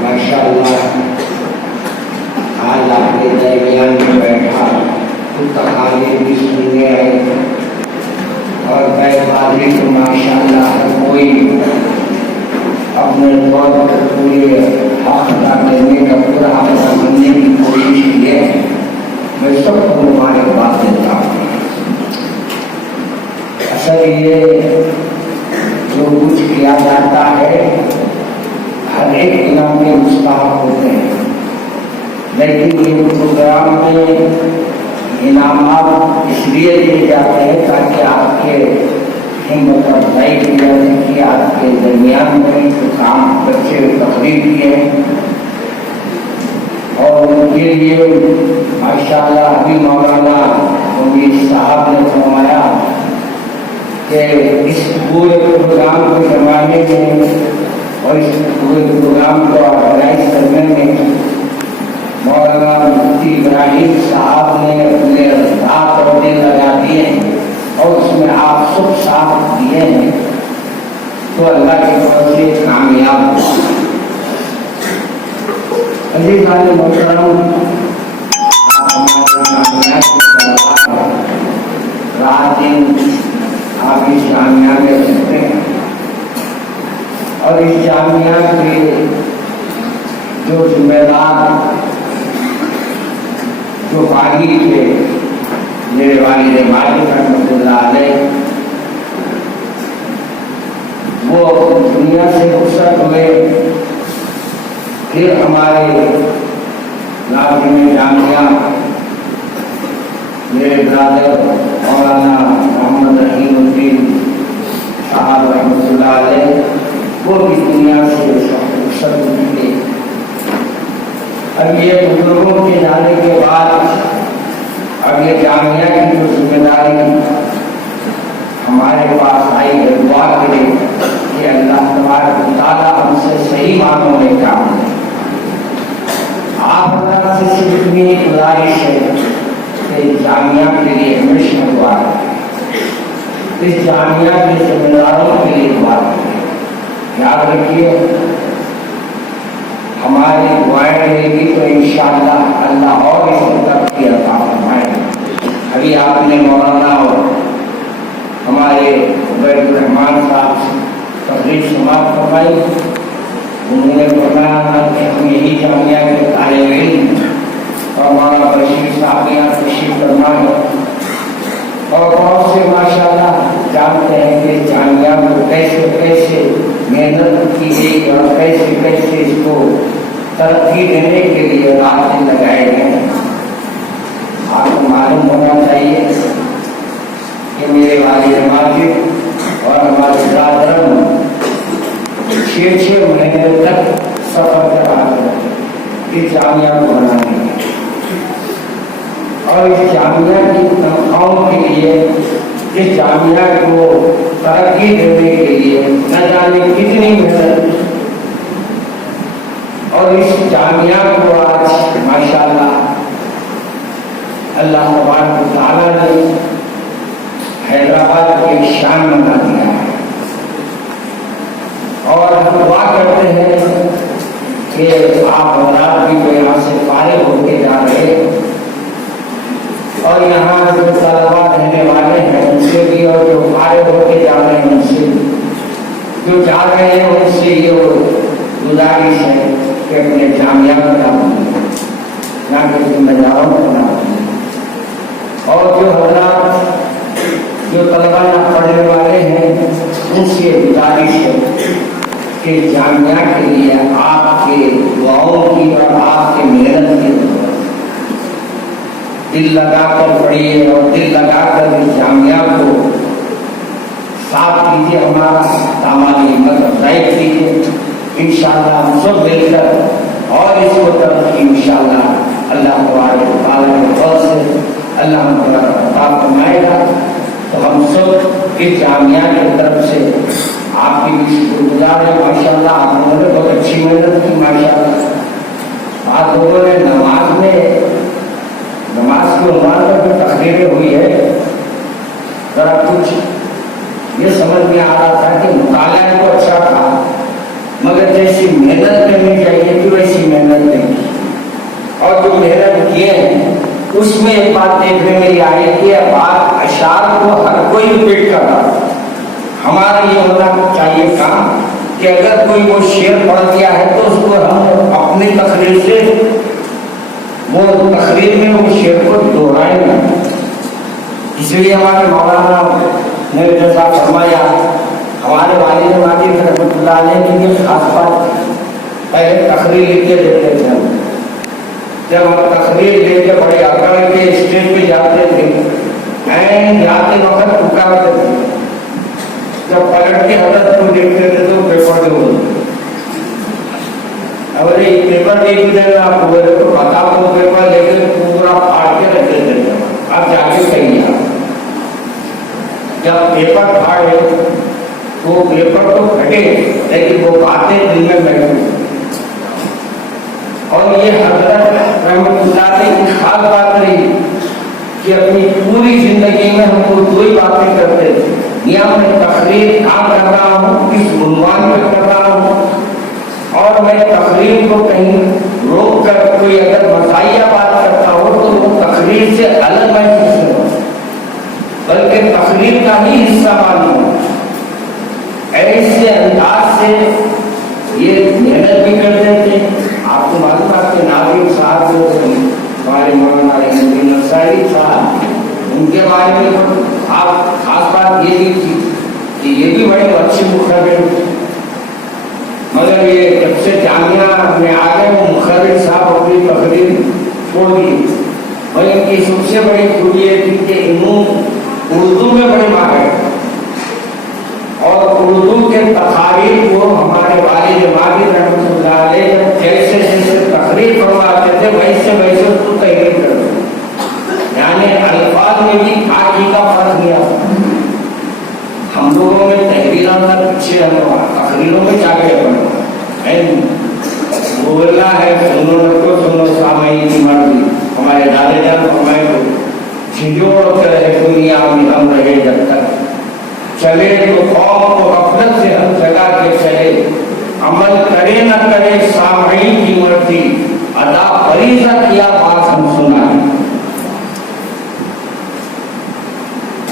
माशाअल्लाह आज आपके दरमियान में बैठा कुछ कहानी भी सुनने आए और बैठे तो माशाअल्लाह हर कोई अपने तौर पर पूरे हक अदा करने का पूरा हक समझने की कोशिश की है। मैं सबको मुबारकबाद देता हूँ। असल ये जो कुछ किया जाता है हर एक इनाम के मुस्ताहक होते हैं, लेकिन ये प्रोग्राम में इनामात इसलिए दिए जाते हैं ताकि आपके हिम्मत अफजाई की जाए कि आपके दरमियान में जो काम बच्चे तकरीर किए और उनके लिए माशाअल्लाह अभी मौलाना मुनीर साहब ने फरमाया कि इस पूरे प्रोग्राम को जमाने में और इस पूरे प्रोग्राम को ऑर्गेनाइज करने में मौलाना मुफ्ती इब्राहिम साहब ने अपने रात और दिन लगा दिए और उसमें आप सब साथ दिए हैं, तो अल्लाह की तरफ से कामयाब रात दिन आप इस जामिया में रहते हैं और इस जामिया के जो जिम्मेदार जो बागी थे मेरे वालिद मालिक रहमतुल्लाह अलैह, वो दुनिया से रुखसत हुए। फिर हमारे लाजिम जामिया मेरे ब्रादर मौलाना मोहम्मद रहीमुद्दीन साहब रहमतुल्लाह अलैह, वो भी दुनिया से रुखसत हुए। अब ये बुजुर्गों के जाने के बाद अब ये जामिया की जो जिम्मेदारी हमारे पास आई है, दुआ करें कि अल्लाह तबारक व तआला हमसे सही मानों में काम करे। आप अल्लाह से सिर्फ इतनी गुजारिश है कि जामिया के लिए हमेशा दुआ करें, इस जामिया के जिम्मेदारों के लिए दुआ करें। याद रखिए हमारी दुआएं रहेगी तो इंशाअल्लाह अल्लाह और इस तरक्की अता फरमाएगा। अभी आपने मौलाना और हमारे उबैदुर रहमान साहब से तकरीर समाप्त करवाई। उन्होंने फरमाया कि हम यही जामिया के तालिब इल्म और मौलाना बशीर साहब यहाँ तशरीफ फरमा है और बहुत से माशाअल्लाह जानते हैं कि जामिया में कैसे कैसे मेहनत की गई और कैसे कैसे इसको तरक्की देने के लिए रास्ते लगाए गए हैं। आपको मालूम होना चाहिए कि मेरे वालिद माजिद और हमारे ब्रादरन 6 महीने तक सफर करा इस जामिया को बनाने और इस जामिया की तनख्वाहों के लिए, इस जामिया को तरक्की देने के लिए न जाने कितनी मेहनत और इस जामिया को आज माशाअल्लाह अल्लाह तबारक व तआला ने हैदराबाद के शान बना दिया है। और हम दुआ करते हैं कि आप हजरात भी तो यहाँ से फारिग होके जा रहे हैं और यहाँ जो तलबा रहने वाले हैं उनसे भी और जो फारिग होके जा रहे हैं उनसे भी, जो जा रहे हैं उनसे ये गुजारिश है कि अपने जामिया में ना कि जिम्मेदारों को ना, और जो हजरात जो तलबा ना पढ़ने वाले हैं उनसे गुजारिश है कि जामिया के लिए आपके दुआओं की और आपके मेहनत की दिल लगाकर पढ़िए और दिल लगाकर इस जामिया को साफ कीजिए, हमारा सामान्य हिम्मत अफजाई कीजिए। इंशाअल्लाह हम सब मिलकर और इसको तरक्की इंशाअल्लाह अल्लाह तबारक व तआला के फज़ल से अल्लाह हमको अता फरमाएगा। तो हम सब इस जामिया की तरफ से आपकी भी शुक्रगुजार है। माशाअल्लाह आप लोगों ने बहुत अच्छी मेहनत की माशाअल्लाह। आप लोगों ने नमाज के उन्वान पर जो तकरीरें हुई है, जरा कुछ ये समझ में आ रहा था कि मुताले मेहनत करनी चाहिए थी वैसी मेहनत नहीं की। और जो मेहनत किए हैं उसमें एक बात देखने में आई कि बात अशार को हर कोई रिपीट कर रहा है। हमारा ये होना चाहिए काम कि अगर कोई वो शेर पढ़ दिया है तो उसको हम अपनी तकरीर से वो तकरीर में वो शेर को दोहराए ना। इसलिए हमारे मौलाना ने जैसा फरमाया, हमारे वालिद माजिद रहमतुल्लाह अलैह की ये खास बात, पहले तकरीर लिख के देते थे। जब हम तकरीर लेके बड़े अकड़ के स्टेज पे जाते थे, जाते वक्त पुकारते थे, जब पलट के हजरत को देखते थे तो पेपर दो, अगर ये पेपर देख देना आपको तो बता को पेपर लेकर पूरा फाड़ के रख देते थे। आप जाके कहिए, जब पेपर फाड़े तो पेपर तो फटे लेकिन वो बातें दिल में बैठी। और ये हजरत रहमतुल्लाह ने एक खास बात रही कि अपनी पूरी जिंदगी में हमको दो ही बातें करते थे, या मैं तकरीर काम कर रहा हूँ, किस उन्वान पे कर रहा हूँ, और मैं तकरीर को कहीं रोक कर कोई अगर मसाइया बात करता हो तो वो तकरीर से अलग महसूस नहीं हो, बल्कि तकरीर का ही हिस्सा मालूम हो। ऐसे अंदाज से ये मेहनत भी करते थे। आपको मालूम आपके नाज़िम साहब जो हमारे मौलाना नसाई साहब, उनके बारे में तो आप खास बात ये भी थी कि ये भी बड़े अच्छे मुखबिर, मगर ये जब से जामिया में आ गए वो मुखबिर साहब अपनी तकरीर छोड़ दी। और इनकी सबसे बड़ी खूबी है कि इन्होंने उर्दू में बड़े माहिर, और उर्दू के तकारीर को हमारे वालिद माजिद रहमतुल्लाह अलैह जैसे जैसे तकरीर फरमाते थे वैसे वैसे उसको तहरीर करते, यानी अल्फाज में भी आखी का फर्क नहीं आता। हम लोगों में तहरीरों का पीछे तकरीरों में जाके बोलना है, सुनो को सुनो सामई की मर्जी। हमारे दादा जान हमारे को झिझोड़ रहे दुनिया में हम रहे, जब तक चले तो कौम को गफलत से हम जगा के चले, अमल करे न करे सामई की मर्जी, अदा फरीज़ा किया बात हम सुना।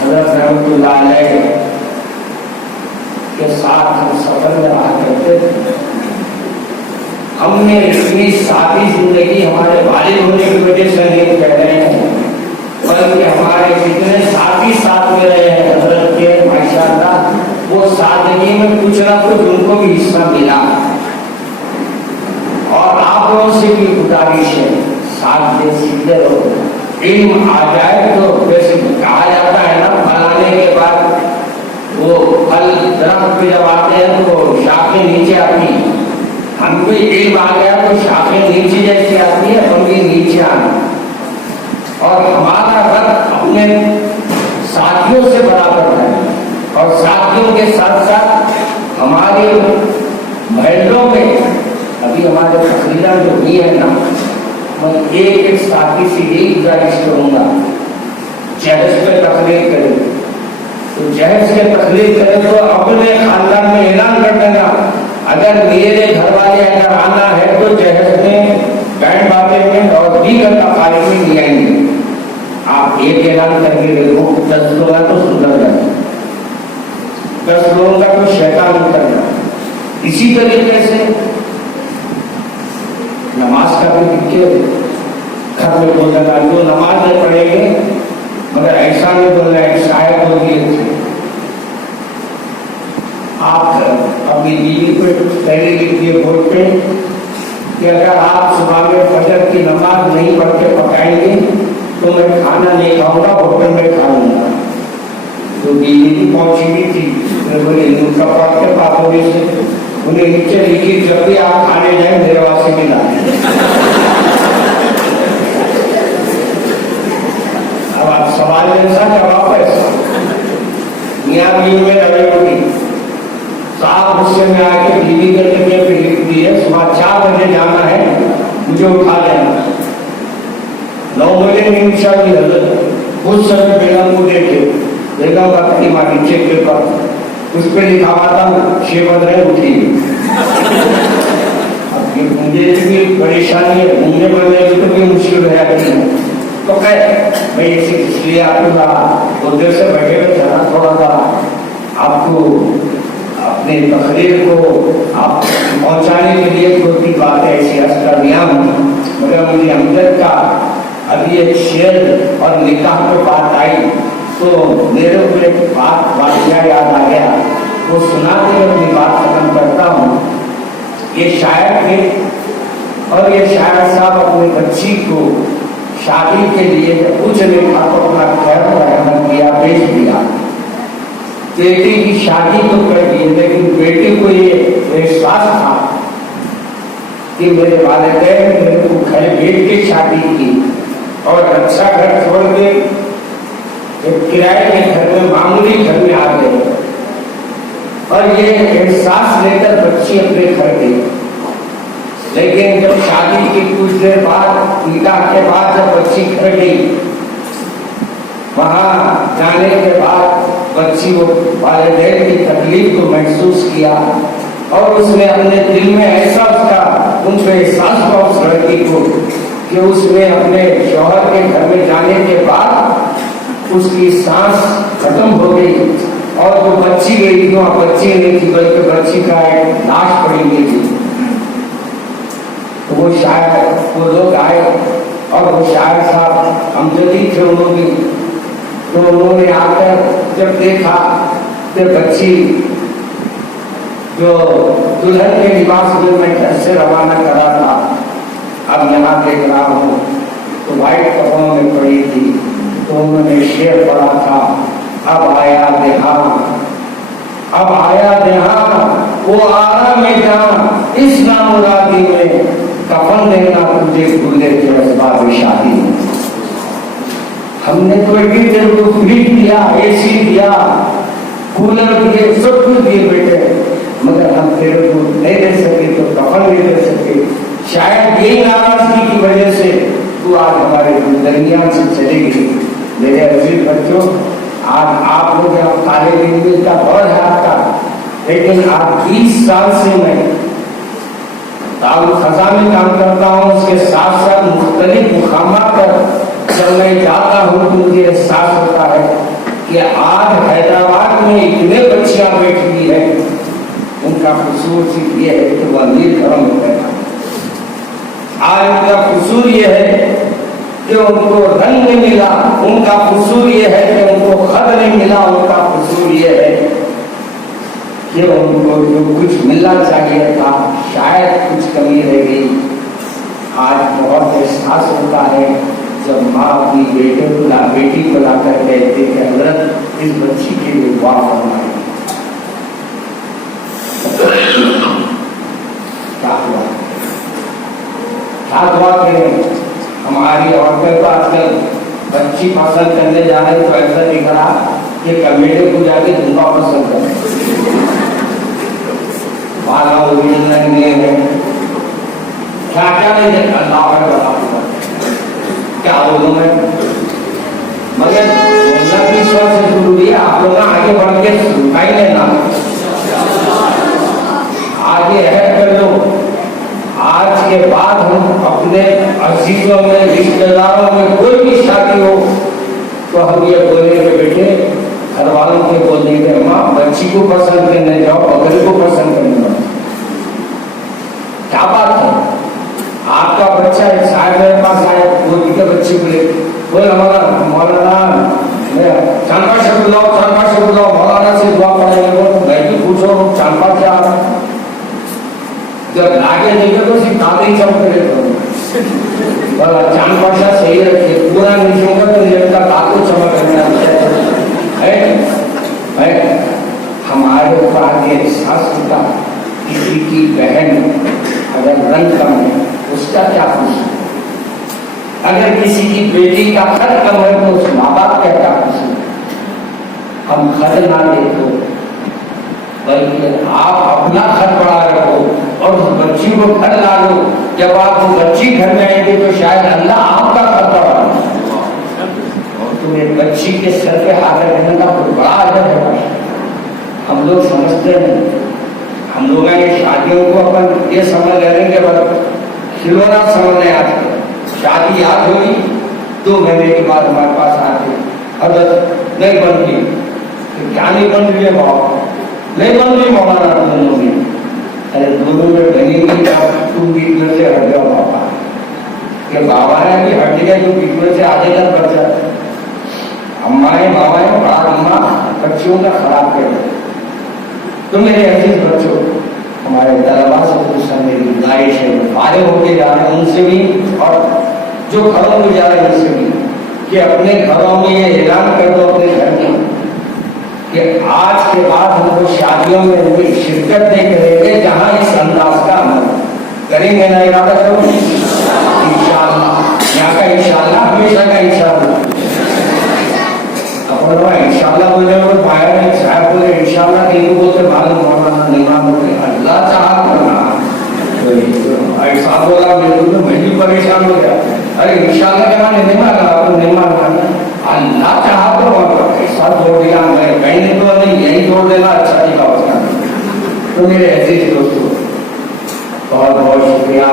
हज़रत रहमतुल्लाह अलैह के साथ हम सफर में रहा करते थे। हमने इतनी सादी जिंदगी हमारे वालिद होने की वजह से नहीं कह रहे हैं, बल्कि हमारे जितने साथी साथ में रहे हैं हजरत के माशाअल्लाह, वो सादगी में कुछ ना कुछ उनको भी हिस्सा मिला। और आप लोगों से भी गुजारिश है, साथ दे सीधे रहो। इल्म आ जाए तो वैसे कहा जाता है ना, फलाने के बाद वो फल दरख्त पे जब आते हैं तो शाखें नीचे आती हैं। हमको इल्म आ गया तो शाखें नीचे जैसे आती है, हम भी नीचे आना। और हमारा रब अपने साथियों से बराबर है, और साथियों के साथ साथ हमारे महलों में अभी हमारे तकरीरें जो हुई है ना, मैं एक एक साथी से यही गुजारिश करूँगा, जहज पे तकरीर करें तो जहज के तकलीफ करें तो अपने खानदान में ऐलान कर देना, अगर मेरे घर वाले अगर आना है तो जहज में बैंड बाजे में और दीगर तकारीर में ले आएंगे। आप एक ऐलान करके देखो, 10 लोग तो सुधर जाए, 10 लोगों का तो शैतान उतर जाए। इसी तरीके से नमाज का भी देखिए, घर में बोल रहा जो नमाज नहीं पढ़ेंगे, मगर ऐसा नहीं बोल रहा है शायद होगी। आप अपनी बीवी को पहले लिख दिए बोलते कि अगर आप सुबह में फजर की नमाज नहीं पढ़ के पकाएंगे तो मैं खाना नहीं खाऊंगा, होटल में खा लूंगा। तो बीवी भी पहुंची हुई थी, मैं बोले उनका पढ़ के पापों से उन्हें नीचे लिखी, जब भी आप खाने जाए मेरे वास्ते भी लाए। अब आप सवाल ऐसा जवाब ऐसा मियाँ बीवी में लड़ाई होगी, साहब गुस्से में आके बीवी के जगह पे लिख दी है सुबह 4 बजे जाना है, मुझे उठा लेना। 9 बजे निमिषा भी हजरत उस समय बेगम को देखे, बेगम का कलीमा नीचे के पर उस पर लिखा हुआ था 6 बजे उठी। जितनी परेशानी है घूमने फिरने की तो भी मुश्किल है अभी तो कह भाई इसलिए आपको उधर से बैठे हुए जाना थोड़ा सा आपको अपने तकरीर को आप पहुंचाने के लिए दो तीन बातें ऐसी कर दिया मगर मुझे हमदर्द का अभी एक शेर और निकाह पे बात आई तो मेरे को एक वाक़या याद आ गया वो सुनाते हुए अपनी बात खत्म करता हूँ। ये शायर थे और ये शायर साहब अपनी बच्ची को शादी के लिए कुछ लेखा को अपना खैर बयान किया बेच दिया। बेटी की शादी तो कर दी लेकिन बेटी को ये विश्वास था कि मेरे वालिदैन मेरे को घर बेच के शादी की और अच्छा घर छोड़ के एक किराए के घर में मामूली घर में आ गए और ये एहसास लेकर बच्ची अपने घर गई। लेकिन जब शादी की कुछ देर बाद निकाह के बाद जब बच्ची घर गई वहां जाने के बाद बच्ची वो वालिदैन की तकलीफ को महसूस किया और उसने अपने दिल में ऐसा उसका उनको एहसास हुआ उस लड़की को कि उसने अपने शौहर के घर में जाने के बाद उसकी सांस खत्म हो गई और जो बच्ची गई थी वहां बच्ची नहीं थी बल्कि बच्ची का एक लाश पड़ी हुई थी। तो वो शायर वो लोग आए और वो शायर साहब हम जल्दी थे उन्होंने तो उन्होंने आकर जब देखा कि बच्ची जो दुल्हन के लिबास में मैं घर से रवाना करा था अब यहाँ देख रहा हूँ तो व्हाइट कपड़ों में पड़ी थी तो उन्होंने शेर पढ़ा था अब आया देहा वो आरा में जहाँ इस नामुरादी में कफन देना तुझे भूले थे असबाब शादी। हमने तो इतनी देर को फ्रिज दिया एसी दिया कूलर दिए सब कुछ दिए बेटे मगर हम तेरे को नहीं दे सके तो कफन नहीं दे सके। शायद यही नाराजगी की वजह से तू आज हमारे दुनिया से चली गई। मेरे अजीज बच्चों आज आप लोग तालिब इल्म का दौर है आपका लेकिन आप 20 साल से मैं दारुल खज़ा में काम करता हूँ उसके साथ साथ मुख्तलिफ मुकामात पर जब मैं जाता हूँ तो मुझे एहसास होता है कि आज हैदराबाद में इतने बच्चियां बैठी हुई है उनका कसूर सिर्फ ये है कि वह अमीर धर्म में पैदा। आज उनका कसूर ये है कि उनको रंग नहीं मिला उनका कसूर ये है कि उनको खत नहीं मिला उनका कसूर ये है कि उनको जो कुछ मिलना चाहिए था शायद कुछ कमी रह गई। आज बहुत एहसास होता है जब माँ अपनी बेटी को लाकर कहते कि हजरत इस बच्ची के लिए दुआ फरमाए। क्या दुआ करें? हमारी औरतें तो आजकल बच्ची पसंद करने जा रहे तो ऐसा दिख रहा कि कमेटे को जाके धुआं पसंद करें बाला है क्या क्या नहीं देखा अल्लाह क्या बोलूं मैं मगर बोलना भी सबसे जरूरी है। आप लोग आगे बढ़ के सुनाई लेना आगे है कर लो। आज के बाद हम अपने अजीजों में रिश्तेदारों में कोई भी शादी हो तो हम ये बोलेंगे बेटे घर वालों के बोलेंगे माँ बच्ची को पसंद करने जाओ बकरी को पसंद करने जाओ। क्या बात है आपका बच्चा शायद मेरे पास आया बोली के बच्ची बोले हमारा मौलाना चांपा से बुलाओ मौलाना से दुआ पढ़ाएंगे मैं भी पूछो चांपा क्या जब आगे देखे तो सिर्फ दादे ही चमक रहे चांद पाशा सही रखे पूरा नहीं होगा तो जब तक दांतों चमक है हमारे पास ये एहसास होता किसी की बहन अगर रंग कम है उसका क्या खुशी अगर किसी की बेटी का खत कम है तो उस माँ बाप का क्या खुशी। हम खत ना देखो बल्कि आप अपना खत बढ़ा रखो और उस बच्ची को खत ला लो। जब आप वो बच्ची घर में आएंगे तो शायद अल्लाह आपका खत बढ़ा और तुम्हें बच्ची के सर पे हाथ रखने का कोई बड़ा अजर है। हम लोग समझते हैं हम लोग ये शादियों को अपन ये समझ ले लेंगे खिलौना समझने आते, शादी याद होगी 2 महीने के बाद हमारे पास आते, हजरत नहीं बनती, तो क्या नहीं बन रही है बाबा, नहीं बन रही मौलाना दोनों में, अरे दोनों में बनी हुई तुम बीच में से हट जाओ बाबा, कि बाबा ने भी हट गया तो बीच में से आगे तक बढ़ जाता। अम्माएं बाबाएं बड़ा अम्मा बच्चियों का खराब कर दो। तो मेरे अजीज बच्चों, हमारे तलबा से कुछ मेरी गुजारिश है, फारिग होके जा रहे हैं उनसे भी और जो घरों में जा रहे हैं उनसे भी, कि अपने घरों में ये ऐलान कर दो अपने घर में कि आज के बाद हमको शादियों में कोई शिरकत नहीं करेंगे जहां इस अंदाज का अमल करेंगे ना, इरादा करो इंशाअल्लाह, यहाँ का इंशाअल्लाह हमेशा का इंशाअल्लाह, इंशाअल्लाह बोले और बाहर में साहब बोले इंशाअल्लाह कहीं बोलते मालूम मौलाना निमान बोले अल्लाह चाहा करना, ऐसा बोला मेरे को मैं भी परेशान हो गया, अरे इंशाअल्लाह के माने निमान आपको निमान करना, अल्लाह चाहा तो ऐसा जोड़ दिया, मैं कहीं तो नहीं यही जोड़ देना अच्छा नहीं का उसका। तो मेरे अजीज दोस्तों बहुत बहुत शुक्रिया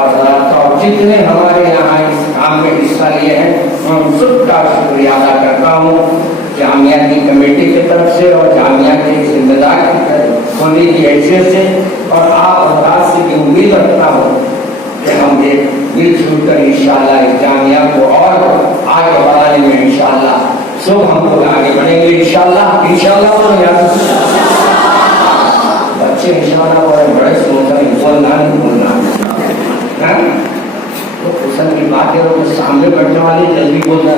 और जितने हमारे यहाँ इस काम में हिस्सा लिए हैं उन सबका शुक्रिया अदा करता हूँ, जामिया की कमेटी की तरफ से और जामिया के जिम्मेदार होने की हैसियत से, और आप अल्लाह से भी उम्मीद रखता हूँ कि हम ये मिलजुल कर इंशाअल्लाह इस जामिया को और आगे बढ़ाने में इंशाअल्लाह सब हम लोग आगे बढ़ेंगे इंशाअल्लाह। इंशाअल्लाह बच्चे इंशाअल्लाह बड़े सोचते बोलना नहीं बोलना है, तो कुशन की बात है, वो सामने बैठने वाले जल्दी बोलना,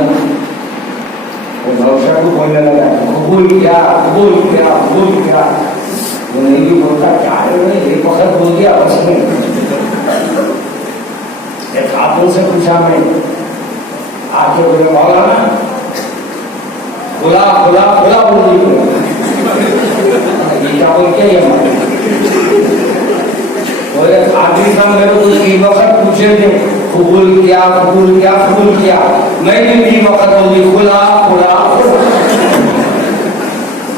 वो भविष्य को बोलने लगा कबूल क्या कबूल क्या कबूल क्या, वो नहीं भी बोलता क्या है, एक वक्त बोल दिया बस में। खातून से पूछा मैं आके बोले मौलाना खुला खुला खुला बोल दी, क्या बोल के बोले आखिरी साल मेरे को 3 वक्त पूछे थे कबूल किया कबूल किया कबूल किया, मैं भी 3 वक्त बोली खुला खुला।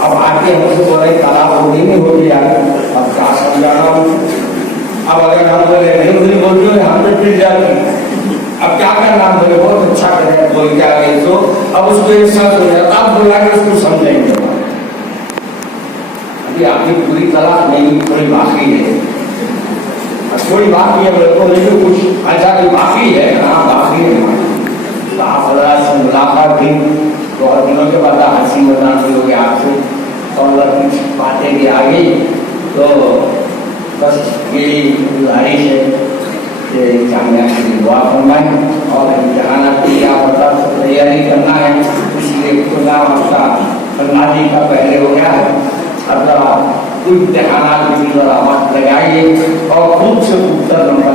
अब आके हमसे बोले तलाक होगी नहीं होगी यार, अब क्या समझाना, अब अगर हम बोले नहीं मुझे बोलती हो हम पे फिर जाती, अब क्या करना, बोले बहुत अच्छा करे बोल के आ गई, तो अब उसको एक साथ हो जाता, अब बुला के उसको समझाएंगे। अभी आपकी पूरी तलाक नहीं, थोड़ी बाकी है, थोड़ी बाकी है, बोले तो नहीं कुछ ऐसा कोई बाकी है, हाँ बाकी है। तो आप से मुलाकात भी बहुत दिनों के बाद हंसी मजाक भी हो गया आपसे, और कुछ बातें भी आ गई, तो बस मेरी गुजारिश है कि जामिया के लिए दुआ फरमाएं, और इम्तिहानात की क्या पता तैयारी करना है, इसलिए खुदा आपका फरमानी का पहले हो गया है, अब कुछ इम्तिहानात भी जरा वक्त लगाइए और खूब से खूब नंबर